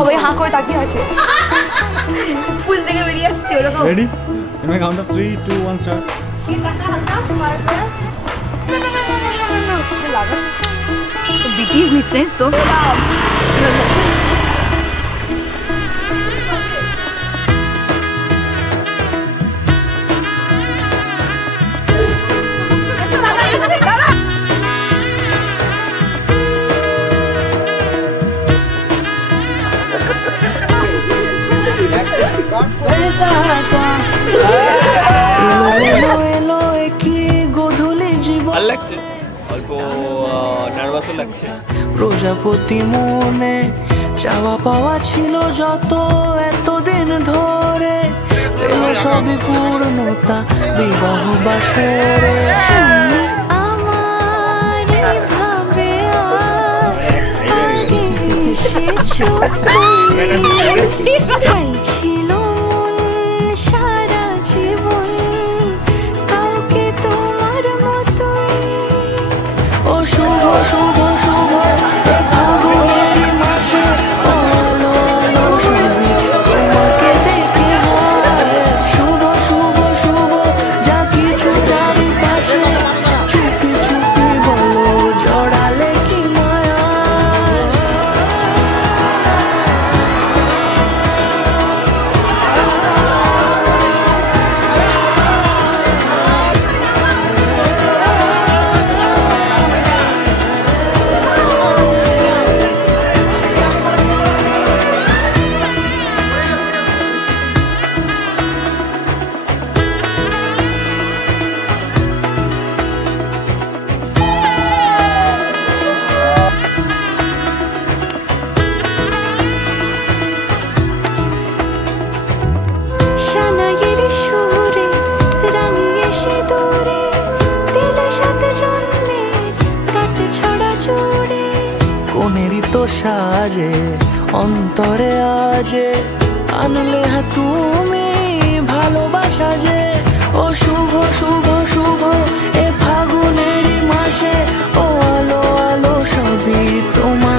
সবাই হাঁ করে তাকিয়ে আছে ফুল থেকে বেরিয়ে আসছে ওরকম রেডি এমএ কাউন্টার 3 2 1 স্টার্ট বিটিএস নিচ্ছিস তো প্রজাপতি মনে চাওয়া পাওয়া ছিল যত এতদিন ধরে এলো সবই পূর্ণতা বিবাহ বাসরে আমার ভাবে চাইছিল সারা জীবন কাউকে তোমার মতোই ও শুভ শুভ শুভ ফাগুনের মাসে আলো আলো সবই তোমাকে দেখে হয় শুভ শুভ শুভ যা কিছু চারিপাশে চুপি চুপি বলো জড়ালে কি মায়া শানাইয়ের সুরে রাঙিয়ে সে দূরে দিলে সাথে জন্মের কাট ছড়া জোড়ে কোনেরই তো সাজে অন্তরে আজে আনলে হ্যাঁ তুমি ভালোবাসা যে ও শুভ শুভ শুভ এ ফাগুনেরই মাসে ও আলো আলো সবই তোমার